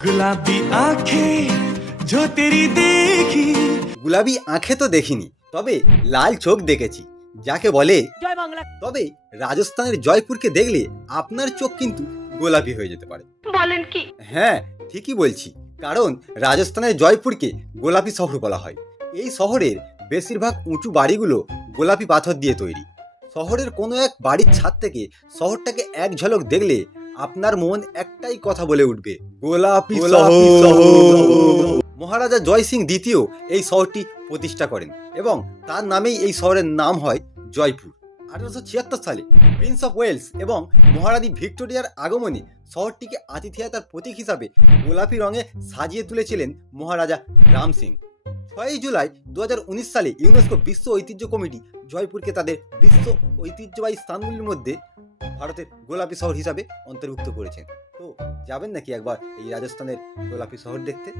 गुलाबी आंखें जो तेरी देखी। गुलाबी आंखें तो দেখিনি, তবে লাল চোখ দেখেছি, যাকে বলে জয় বাংলা। তবে রাজস্থানের জয়পুরকে দেখলে আপনার চোখ কিন্তু গোলাপি হয়ে যেতে পারে। বলেন কি? হ্যাঁ, ঠিকই বলছি, কারণ রাজস্থানের জয়পুরকে গোলাপি শহর বলা হয়। এই শহরের বেশিরভাগ উঁচু বাড়িগুলো গোলাপি পাথর দিয়ে তৈরি। শহরের কোনো এক বাড়ির ছাদ থেকে শহরটাকে এক ঝলক দেখলে আপনার মন একটাই কথা বলে উঠবে, গোলাপি শহর। মহারাজা জয় সিং দ্বিতীয় এই শহরটি প্রতিষ্ঠা করেন এবং তার নামেই এই শহরের নাম হয় জয়পুর। 1876 সালে প্রিন্স অফ ওয়েলস এবং মহারানী ভিক্টোরিয়ার আগমনে শহরটিকে আতিথেয়তার প্রতীক হিসাবে গোলাপি রঙে সাজিয়ে তুলেছিলেন মহারাজা রাম সিং। 6 জুলাই 2019 সালে ইউনেস্কো বিশ্ব ঐতিহ্য কমিটি জয়পুরকে তাদের বিশ্ব ঐতিহ্যবাহী স্থানগুলির মধ্যে ভারতের গোলাপি শহর হিসাবে অন্তর্ভুক্ত করেছেন। তো যাবেন নাকি একবার এই রাজস্থানের গোলাপি শহর দেখতে?